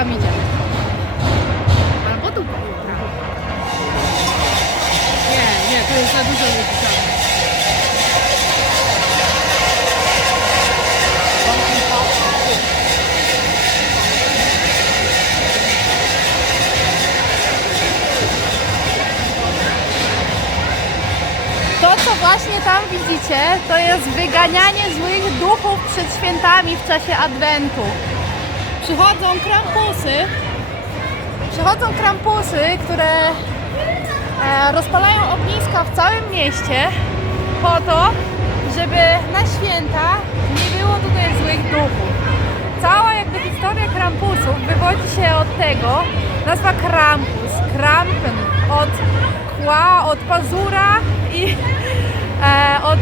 tam idziemy. Albo tu. Nie, to jest za dużo ludzi tam. To, co właśnie tam widzicie, to jest wyganianie złych duchów przed świętami w czasie Adwentu. Przychodzą krampusy, które rozpalają ogniska w całym mieście po to, żeby na święta nie było tutaj złych duchów. Cała jakby historia krampusów wywodzi się od tego, nazwa Krampus, Krampen, od kła, od pazura i od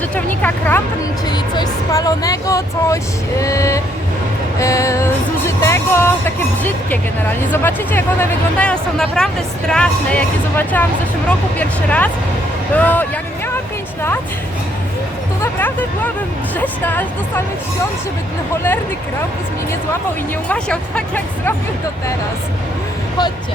rzeczownika Krampen, czyli coś spalonego, coś zużytego, takie brzydkie generalnie. Zobaczycie, jak one wyglądają, są naprawdę straszne. Jak je zobaczyłam w zeszłym roku pierwszy raz, to jak miałam 5 lat, to naprawdę byłabym grzeczna aż do samych świąt, żeby ten cholerny Krampus mnie nie złapał i nie umasiał tak, jak zrobił to teraz. Chodźcie.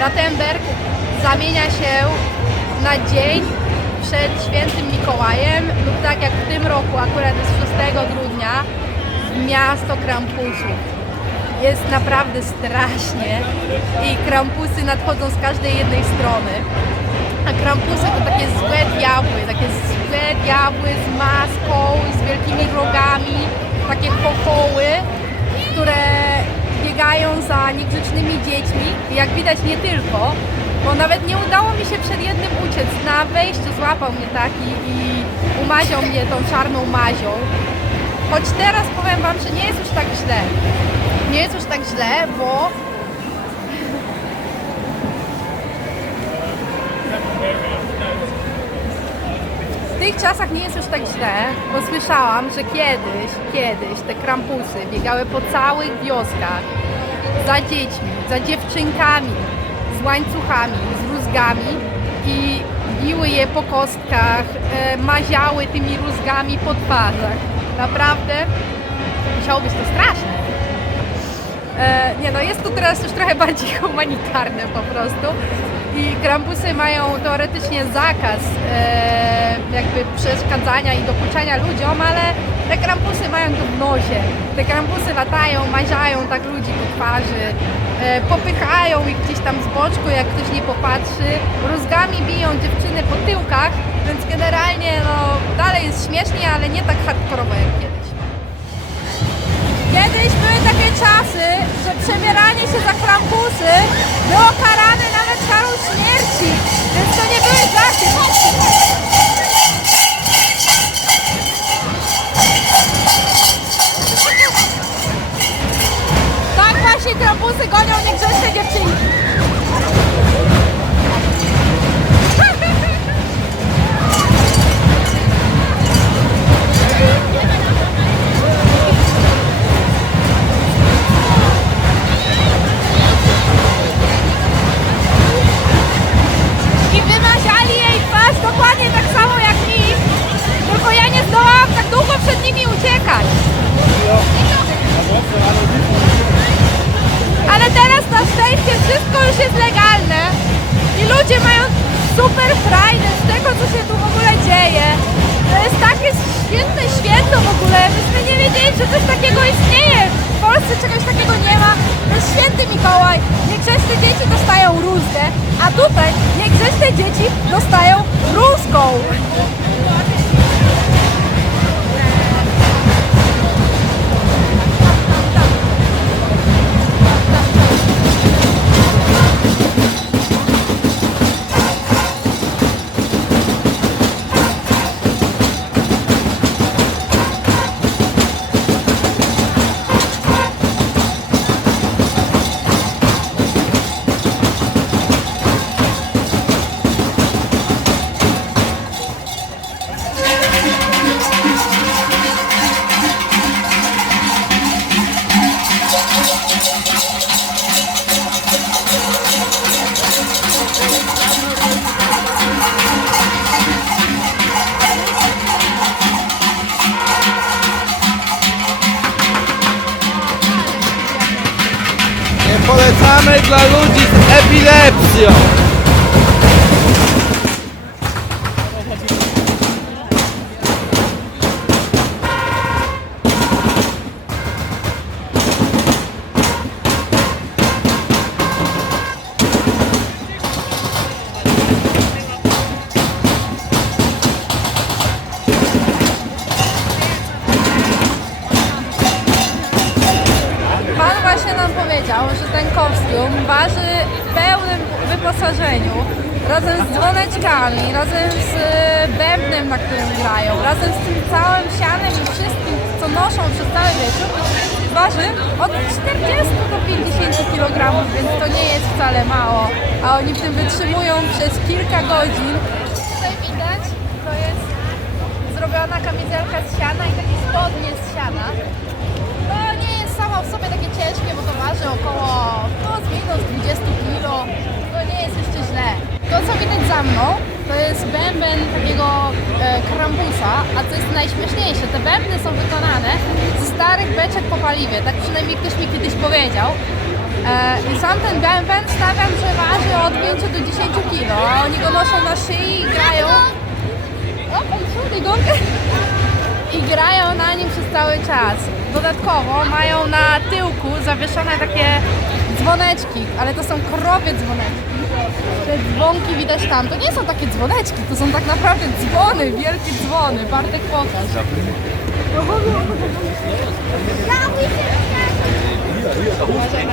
Rattenberg zamienia się na dzień przed świętym Mikołajem lub tak jak w tym roku, akurat jest 6 grudnia, w miasto Krampusów. Jest naprawdę strasznie i Krampusy nadchodzą z każdej jednej strony. A Krampusy to takie złe diabły z maską, z wielkimi rogami, takie chochoły, które biegają za niegrzecznymi dziećmi. I jak widać nie tylko, bo nawet nie udało mi się przed jednym uciec. Na wejściu złapał mnie taki i umaział mnie tą czarną mazią. Choć teraz powiem wam, że nie jest już tak źle. Nie jest już tak źle, bo w tych czasach nie jest już tak źle, bo słyszałam, że kiedyś te Krampusy biegały po całych wioskach za dziećmi, za dziewczynkami, z łańcuchami, z rózgami i biły je po kostkach, maziały tymi rózgami po twarzach. Naprawdę musiało być to straszne. Nie no, jest to teraz już trochę bardziej humanitarne po prostu. I Krampusy mają teoretycznie zakaz jakby przeszkadzania i dokuczania ludziom, ale te Krampusy mają to w nosie. Te Krampusy latają, maziają tak ludzi po twarzy, popychają ich gdzieś tam z boczku, jak ktoś nie popatrzy, rózgami biją dziewczyny po tyłkach, więc generalnie no dalej jest śmiesznie, ale nie tak hardkorowo jak kiedyś. czasy, że przebieranie się za krampusy było karane nawet karą śmierci, więc to nie były żarty. Tak właśnie krampusy gonią niegrzeczne dziewczynki. I wymaziali jej twarz dokładnie tak samo jak mi, tylko ja nie zdołałam tak długo przed nimi uciekać. Ale teraz na szczęście wszystko już jest legalne i ludzie mają super frajdę z tego, co się tu w ogóle dzieje. To jest takie świetne święto w ogóle, myśmy nie wiedzieli, że coś takiego istnieje. W Polsce czegoś takiego nie ma. To jest święty Mikołaj. Niegrzeczne dzieci dostają rózgę, a tutaj niegrzeczne dzieci dostają rózgą. Polecamy dla ludzi z epilepsją. Pan właśnie nam powiedział, że ten kostium waży w pełnym wyposażeniu, razem z dzwoneczkami, razem z bębnem, na którym grają, razem z tym całym sianem i wszystkim, co noszą przez cały wieczór, waży od 40 do 50 kg, więc to nie jest wcale mało, a oni w tym wytrzymują przez kilka godzin. Tutaj widać, to jest zrobiona kamizelka z siana i takie spodnie z siana. To nie jest samo w sobie takie ciężkie, bo to waży około plus minus 20 kg. To nie jest jeszcze źle. To, co widać za mną, to jest bęben takiego krampusa, a co jest najśmieszniejsze, te bębny są wykonane ze starych beczek po paliwie. Tak przynajmniej ktoś mi kiedyś powiedział. I sam ten bęben stawiam, że waży od 5 do 10 kg, a oni go noszą na szyi i grają. O, Entschuldigung. I grają na nim przez cały czas. Dodatkowo mają na tyłku zawieszone takie dzwoneczki, ale to są krowie dzwoneczki. Te dzwonki widać tam. To nie są takie dzwoneczki, to są tak naprawdę dzwony, wielkie dzwony. Bartek, pokaż. Uważaj na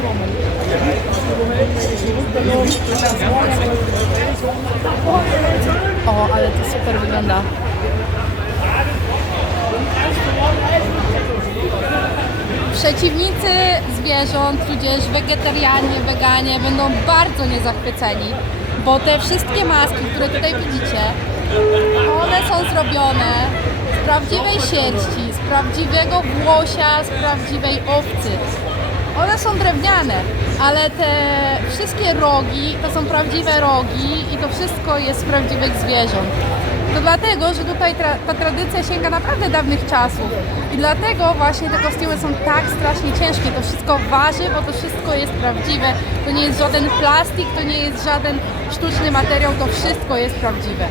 promel. O, ale to super wygląda. Przeciwnicy zwierząt, tudzież wegetarianie, weganie będą bardzo niezachwyceni, bo te wszystkie maski, które tutaj widzicie, one są zrobione z prawdziwej sierści, z prawdziwego włosia, z prawdziwej owcy. One są drewniane, ale te wszystkie rogi to są prawdziwe rogi i to wszystko jest z prawdziwych zwierząt. To dlatego, że tutaj ta tradycja sięga naprawdę dawnych czasów i dlatego właśnie te kostiumy są tak strasznie ciężkie. To wszystko waży, bo to wszystko jest prawdziwe. To nie jest żaden plastik, to nie jest żaden sztuczny materiał, to wszystko jest prawdziwe.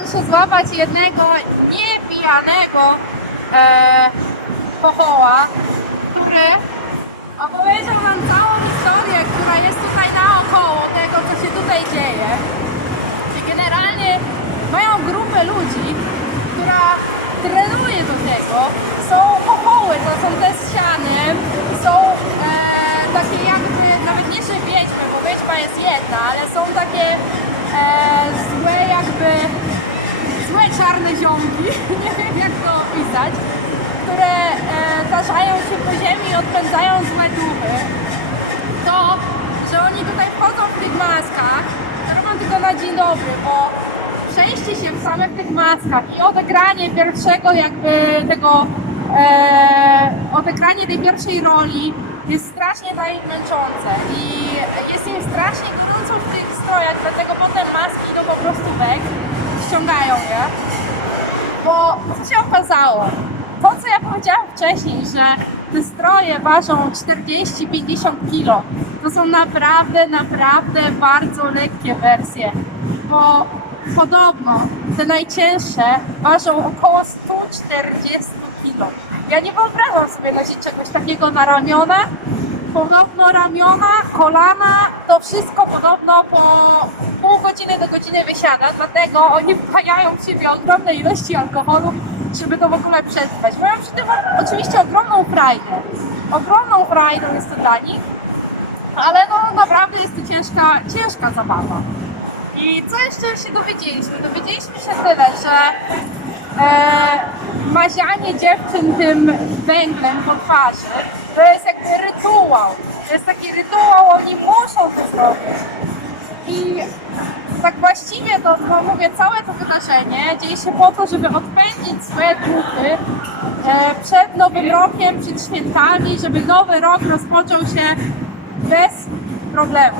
wam się złapać jednego niepijanego pochoła, który opowiedział nam całą historię, która jest tutaj naokoło tego, co się tutaj dzieje. I generalnie mają grupę ludzi, która trenuje do tego. Są pochoły, to są te z sianem, są takie jakby, nawet nie że wiedźmy, bo wiedźma jest jedna, ale są takie złe jakby, złe czarne ziomki, nie wiem jak to opisać, które tarzają się po ziemi i odpędzają złe duchy. To, że oni tutaj wchodzą w tych maskach, to robią tylko na dzień dobry, bo przejście się w samych tych maskach i odegranie pierwszego jakby tego, odegranie tej pierwszej roli jest strasznie dla nich męczące i jest im strasznie gorąco w tych strojach, dlatego potem maski idą po prostu weg, ściągają je, bo co się okazało? To, co ja powiedziałam wcześniej, że te stroje ważą 40-50 kg, to są naprawdę bardzo lekkie wersje, bo podobno te najcięższe ważą około 140 kg. Ja nie wyobrażam sobie nosić czegoś takiego na ramiona. Podobno ramiona, kolana, to wszystko podobno po pół godziny do godziny wysiada, dlatego oni wpajają w siebie ogromne ilości alkoholu, żeby to w ogóle przetrwać. Mają przy tym oczywiście ogromną frajdę. Ogromną frajdą jest to dla nich, ale no naprawdę jest to ciężka zabawa. I co jeszcze się dowiedzieliśmy? Dowiedzieliśmy się tyle, że mazianie dziewczyn tym węglem po twarzy to jest jakby rytuał. To jest taki rytuał, oni muszą to zrobić. I tak właściwie to, no mówię, całe to wydarzenie dzieje się po to, żeby odpędzić swoje duchy przed Nowym Rokiem, przed świętami, żeby Nowy Rok rozpoczął się bez problemu.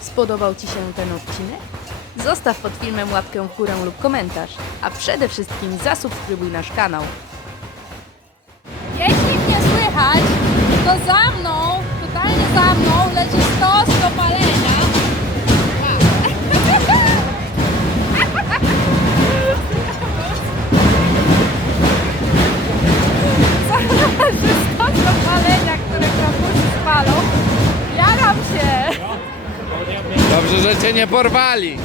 Spodobał Ci się ten odcinek? Zostaw pod filmem łapkę w górę lub komentarz, a przede wszystkim zasubskrybuj nasz kanał. Jeśli mnie słychać, to za mną, totalnie za mną leci stos do palenia. Stos do palenia, które krakusy spalą. Jaram się. Dobrze, że cię nie porwali.